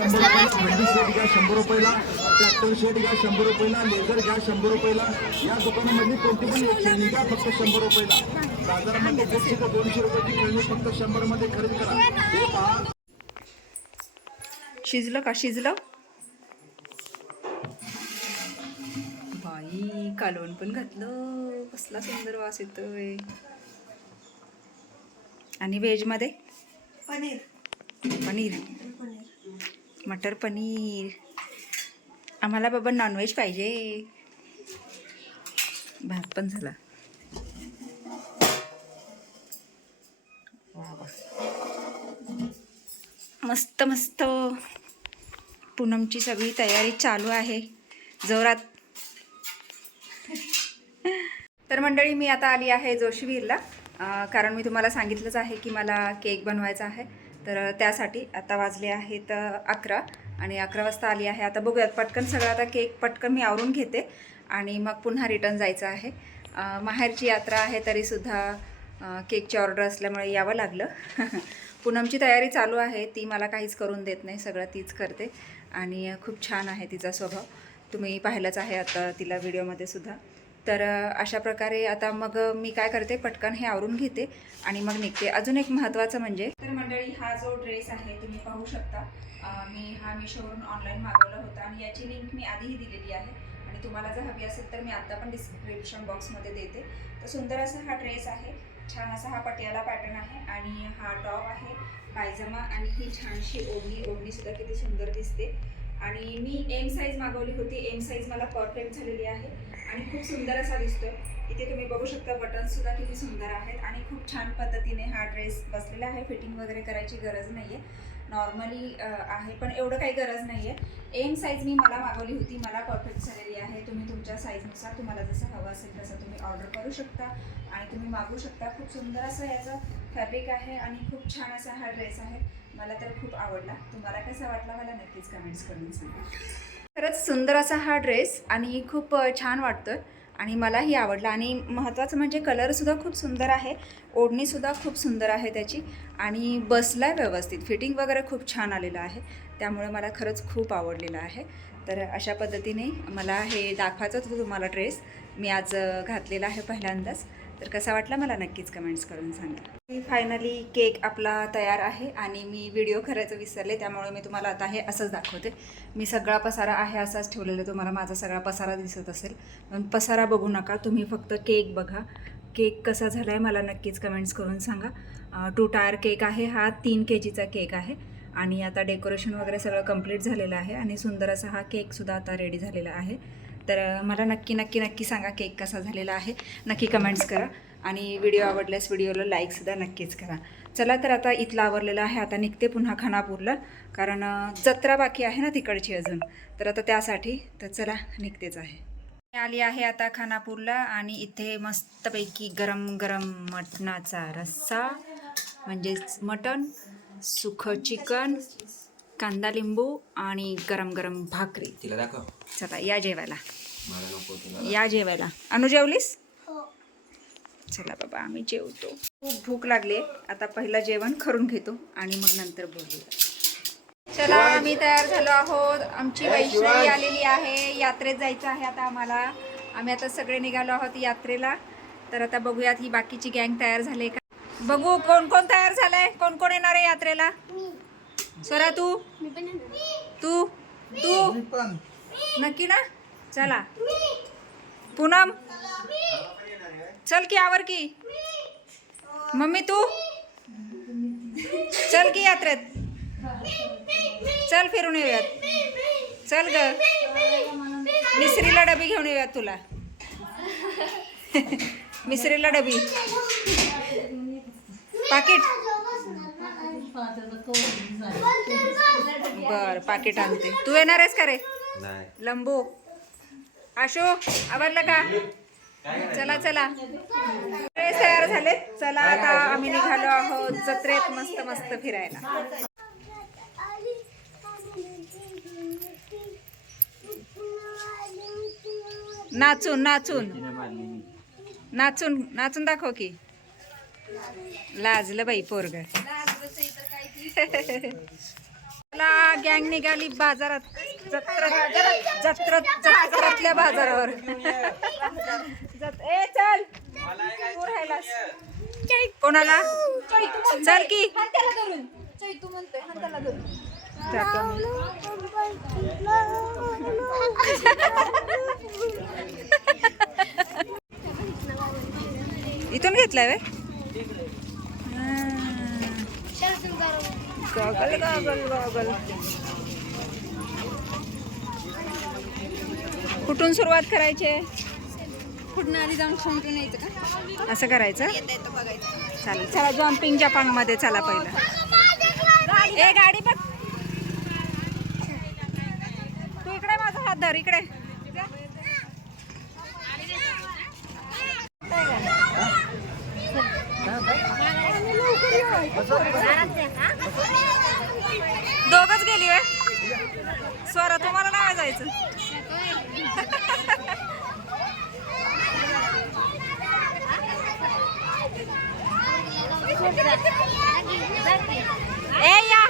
शंभर रुपयाला हंडी सेट घ्या शंभर रुपयाला. ट्रॅक्टर सेट घ्या शंभर रुपयाला. लेझर घ्या शंभर रुपयाला. या दुकानामधली कोणती पण एक खेळणी घ्या फक्त शंभर रुपयाला. बाजारामध्ये दीडशे ते दोनशे रुपयाची खेळणी फक्त शंभरमध्ये खरेदी करा. हे पहा. शिजलं का? शिजलं? बाई कालवण पण घातलं. कसला सुंदर वास येतोय. आणि व्हेजमध्ये? पनीर पनीर. पनीर. मटर पनीर. आम्हाला बाबा नॉनव्हेज पाहिजे. भात पण झाला. मस्त मस्त. पूनमची सगळी तयारी चालू आहे. जोरात. तर मंडळी मी आता आली आहे जोशीवीरला. कारण मी तुम्हाला सांगितलंच आहे की मला केक बनवायचा आहे. तर त्यासाठी आता वाजले आहेत अकरा आणि अकरा वाजता आली आहे. आता बघूयात पटकन सगळं आता केक पटकन मी आवरून घेते आणि मग पुन्हा रिटर्न जायचं आहे. माहेरची यात्रा आहे तरीसुद्धा केकची ऑर्डर असल्यामुळे यावं लागलं. पूनमची तयारी चालू आहे. ती मला काहीच करून देत नाही सगळं तीच करते आणि खूप छान आहे तिचा स्वभाव. तुम्ही पाहिलंच आहे आता तिला व्हिडिओमध्ये सुद्धा. तर अशा प्रकारे आता मग मी काय करते पटकन हे आवरून घेते आणि मग निघते. अजून एक महत्त्वाचं म्हणजे तर मंडळी हा जो ड्रेस आहे तुम्ही पाहू शकता. मी हा मिशोवरून ऑनलाईन मागवला होता आणि याची लिंक मी आधीही दिलेली आहे. आणि तुम्हाला जर हवी असेल तर मी आत्ता पण डिस्क्रिप्शन बॉक्समध्ये देते. तर सुंदर असा हा ड्रेस आहे. छान असा हा पटियाला पॅटर्न आहे आणि हा टॉप आहे. पायजमा आणि ही छानशी ओढणी ओढणीसुद्धा किती सुंदर दिसते. आणि मी एम साईज मागवली होती. एम साईज मला परफेक्ट झालेली आहे. आणि खूप सुंदर असा दिसतो इथे तुम्ही बघू शकता बटन्ससुद्धा किती सुंदर आहेत. आणि खूप छान पद्धतीने हा ड्रेस बसलेला आहे. फिटिंग वगैरे करायची गरज नाही आहे नॉर्मली आहे पण एवढं काही गरज नाही आहे एम साईज मी मला मागवली होती. मला परफेक्ट झालेली आहे. तुम्ही तुमच्या साईजनुसार तुम्हाला जसं हवं असेल तसं तुम्ही ऑर्डर करू शकता. आणि तुम्ही मागवू शकता. खूप सुंदर असं याचं फॅब्रिक आहे. आणि खूप छान असा हा ड्रेस आहे. मला तर खूप आवडला. तुम्हाला कसा वाटला मला नक्कीच कमेंट्स करून सांगा. खरंच सुंदर असा हा ड्रेस आणि खूप छान वाटतोय आणि मलाही आवडला आणि महत्त्वाचं म्हणजे कलरसुद्धा खूप सुंदर आहे. ओढणीसुद्धा खूप सुंदर आहे त्याची आणि बसला व्यवस्थित. फिटिंग वगैरे खूप छान आलेलं आहे. त्यामुळे मला खरंच खूप आवडलेलं आहे. तर अशा पद्धतीने मला हे दाखवायचं होतं तुम्हाला ड्रेस मी आज घातलेला आहे पहिल्यांदाच. तर कसा वाटला मला नक्कीच कमेंट्स करून सांगा. फायनली केक आपला तयार आहे आणि मी व्हिडिओ करायचं विसरले त्यामुळे मी तुम्हाला आता हे असंच दाखवते. मी सगळा पसारा आहे असाच ठेवलेला तुम्हाला माझा सगळा पसारा दिसत असेल. पण पसारा बघू नका तुम्ही फक्त केक बघा. केक कसा झाला आहे मला नक्कीच कमेंट्स करून सांगा. टू टायर केक आहे हा तीन के जीचा केक आहे. आणि आता डेकोरेशन वगैरे सगळं कंप्लीट झालेलं आहे आणि सुंदर असा हा केकसुद्धा आता रेडी झालेला आहे. तर मला नक्की नक्की नक्की सांगा केक कसा झालेला आहे. नक्की कमेंट्स करा. आणि व्हिडिओ आवडल्यास व्हिडिओला लाईकसुद्धा नक्कीच करा. चला तर आता इथलं आवरलेला आहे. आता निघते पुन्हा खानापूरला. कारण जत्रा बाकी आहे ना तिकडची अजून. तर आता त्यासाठी तर चला निघतेच आहे. मी आली आहे आता खानापूरला आणि इथे मस्तपैकी गरम गरम मटणाचा रस्सा. म्हणजेच मटण सुखं चिकन कांदा लिंबू आणि गरम गरम भाकरी. तिला दाखव. चला या जेवायला. मला नको तिला या जेवायला. अनु जेवलीस हो. चला बाबा आम्ही जेवतो. खूप भूक लागली. आता पहिलं जेवण करून घेतो आणि मग नंतर बोलूया. चला आम्ही तयार झालो आहोत. आमची वैष्णवी आलेली आहे. यात्रेत जायचं आहे आता आम्हाला. आम्ही आता सगळे निघालो आहोत यात्रेला. तर आता बघूयात ही बाकीची गँग तयार झाली का? बघू कोण कोण तयार झालंय? कोण कोण येणार आहे यात्रेला? स्वरा तू? तू? तू? नक्की ना? चला. पूनम? चल की आवर की. मम्मी तू? चल की यात्रेत. चल फिरून येऊयात. चल ग. मिसरीला डबी घेऊन येऊयात तुला. मिसरीला डबी. पाकिट. बर पाकिट आणते. तू येणार आहेस का रे? नाही. लंबू. आशू आवडलं का? चला चला. ड्रेस तयार झाले चला आता आम्ही निघालो आहोत जत्रेत मस्त मस्त फिरायला. नाचून नाचून. नाचून नाचून दाखव की. लाजलं बाई पोरग. आपला गँग निघाली बाजारात. जत्रत जत्रात जत्रातल्या बाजारावर. जत- ए चल. तू राहिलास. कोणाला? चल की. जातो मी. इथून घेतलाय वे गॉगल गॉगल गॉगल कुठून सुरुवात करायची? कुठून आधी जाऊन समजून यायचं का? असं करायचं? चालेल चला जॉम्पिंग जपांगमध्ये चला पहिलं. ए गाडी बघ. तू इकडे माझा हात धर इकडे. दोघच गेली वे स्वरा तुम्हाला नाही जायचं. ए या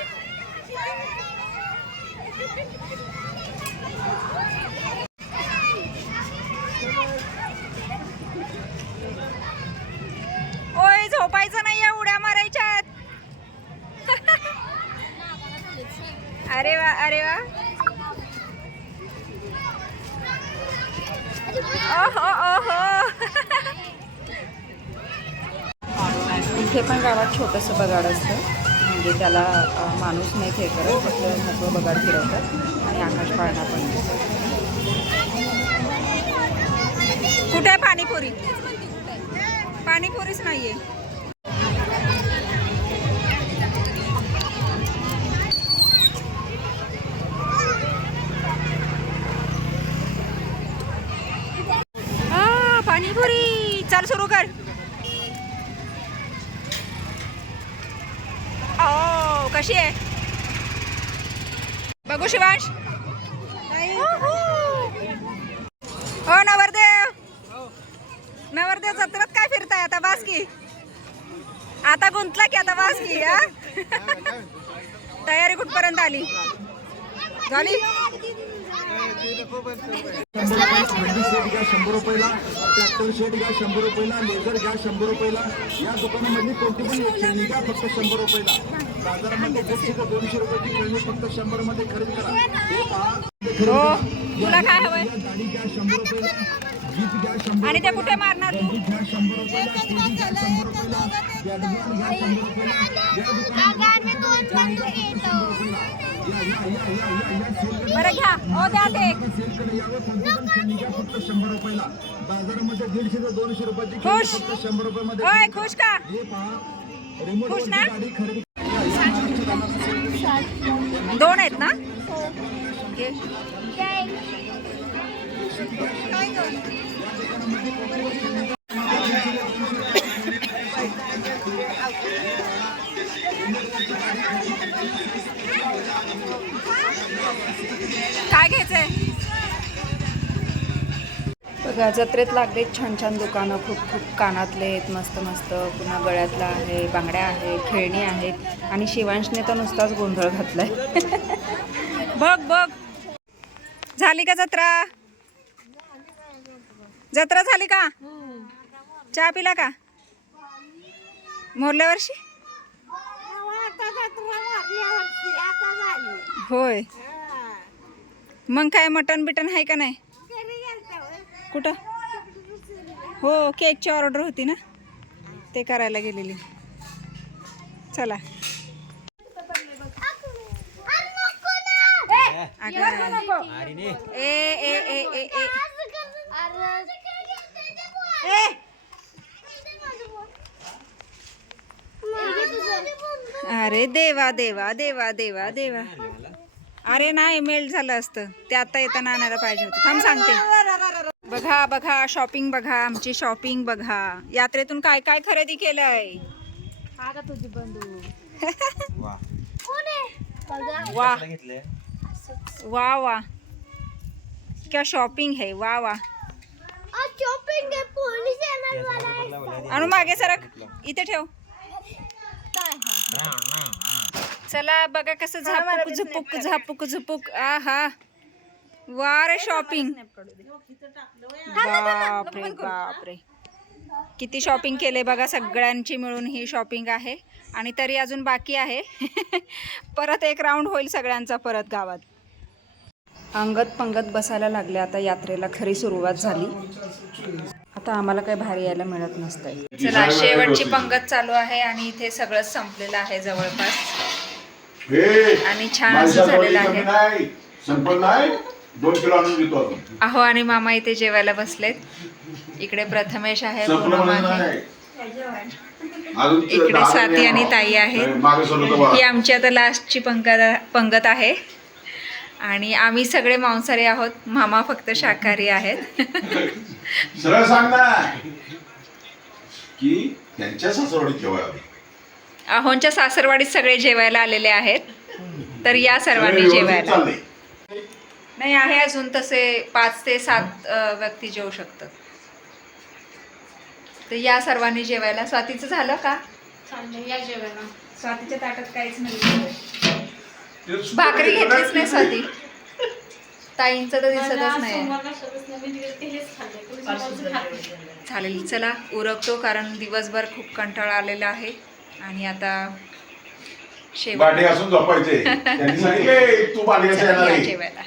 ओय झोपायचं नाही या उड्या मारायच्यात अरे वा अरे वा ओहो ओहो इथे पण गावात छोटंसं बगाड असतं. म्हणजे त्याला माणूस नाही हे करत फक्त मोकळं बगाड फिरवतात आणि आकाश पाळणा पण कुठे आहे पाणीपुरी? पाणीपुरीच नाही आहे काय आता बास की. आता गुंतला की आता बास की हा? तयारी कुठपर्यंत आली? झाली? शंभर रुपयाला ट्रॅक्टर सेट घ्या शंभर रुपयाला लेझर घ्या शंभर रुपयाला या दुकानामधली कोणती पण खेळणी घ्या फक्त शंभर रुपयाला बाजारामध्ये दीडशे ते दोनशे रुपयाची खेळणी फक्त शंभरमध्ये खरेदी करा. तुला काय हवंय? गाडी घ्या शंभर रुपयाला आणि ते कुठे मारणार तू. बरं घ्या. ओ द्या ते फक्त शंभर रुपयाला. बाजारामध्ये दीडशे दोनशे रुपयाची खुश. शंभर रुपयामध्ये ओय खरेदी खुश. का? हे खुश ना? दोन आहेत ना? घे. काय घ्यायचंय? बघा जत्रेत लागले छान छान दुकानं. खूप खूप कानातले आहेत मस्त मस्त. पुन्हा गळ्यातलं आहे बांगड्या आहेत खेळणी आहेत. आणि शिवांशने तर नुसताच गोंधळ घातलाय. बघ बघ. झाली का जत्रा? जत्रा झाली का? चहा पिला का? मोरल्या वर्षी? होय. मग काय मटन बिटन आहे का नाही? कुठं? हो केकची ऑर्डर होती ना? ते करायला गेलेली. चला. ए ए ए ए ए. अरे. देवा देवा देवा देवा देवा. अरे नाही मेल्ट झालं असतं. ते आता येताना आणायला पाहिजे होतं. थांब सांगते. बघा बघा शॉपिंग बघा आमची शॉपिंग बघा. यात्रेतून काय काय खरेदी केलंय? वा. वा. वा क्या शॉपिंग है? वा वा. अनु मागे सरक. इथे ठेव. चला बघा कसं झापूक झुपूक झापूक झुपूक. आहा. वार शॉपिंग बापरे. बापरे. किती शॉपिंग केले बघा सगळ्यांची मिळून ही शॉपिंग आहे. आणि तरी अजून बाकी आहे. परत एक राऊंड होईल सगळ्यांचा परत गावात. अंगत पंगत बसायला लागले. आता यात्रेला खरी सुरुवात झाली. आता आम्हाला काही बाहेर यायला मिळत नसतंय. चला शेवटची पंगत चालू आहे आणि इथे सगळं संपलेलं आहे जवळपास. आणि छान असं झालेलं आहे. अहो आणि मामा इथे जेवायला बसलेत. इकडे प्रथमेश आहे पूनम इकडे स्वाती मिनिट आणि. ताई आहेत. ही आमची आता लास्टची पंगत पंगत आहे. आणि आम्ही सगळे मांसाहारी आहोत. मामा फक्त शाकाहारी आहेत. सरळ सांग ना की त्यांच्या सासरवाडीत जेवायला आले. अहोंच्या सासरवाडीत सगळे जेवायला आलेले आहेत. तर या सर्वांनी जेवायला. नाही आहे अजून तसे पाच ते सात अ, व्यक्ती जेवू शकतात. तर या सर्वांनी जेवायला. स्वातीचं झालं का? या जेवायला. स्वातीच्या ताटात काहीच नाही भाकरी घेतलीच नाही. स्वाती ताईंचं तर दिसतच नाही चालेल. चला उरकतो कारण दिवसभर खूप कंटाळा आलेला आहे. आणि आता शेवट झोपायचे. तू. जेवायला.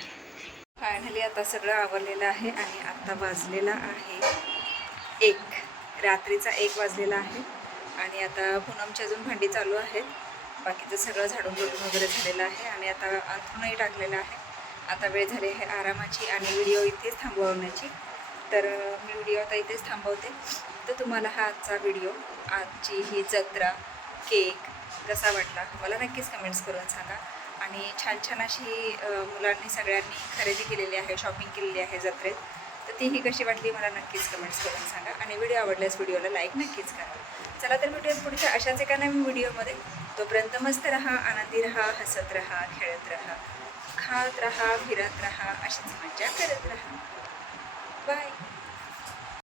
फायनली आता सगळं आवरलेलं आहे आणि आता वाजलेला आहे एक. रात्रीचा एक वाजलेला आहे. आणि आता पूनमची अजून भांडी चालू आहेत. बाकीचं सगळं झाडून झोडून वगैरे झालेलं आहे आणि आता अंथरूणही टाकलेलं आहे. आता वेळ झाली आहे आरामाची आणि व्हिडिओ इथेच थांबवण्याची. तर मी व्हिडिओ आता इथेच थांबवते. तर तुम्हाला हा आजचा व्हिडिओ आजची ही जत्रा केक कसा वाटला मला नक्कीच कमेंट्स करून सांगा. आणि छान छान अशी मुलांनी सगळ्यांनी खरेदी केलेली आहे शॉपिंग केलेली आहे जत्रेत. तर तीही कशी वाटली मला नक्कीच कमेंट्स करून सांगा. आणि व्हिडिओ आवडल्यास व्हिडिओला लाईक नक्कीच करा. चला तर भेटूया पुढच्या अशाच एका नवीन व्हिडिओमध्ये तोपर्यंत मस्त राहा आनंदी राहा हसत राहा खेळत राहा खात राहा फिरत राहा अशीच मजा करत राहा. बाय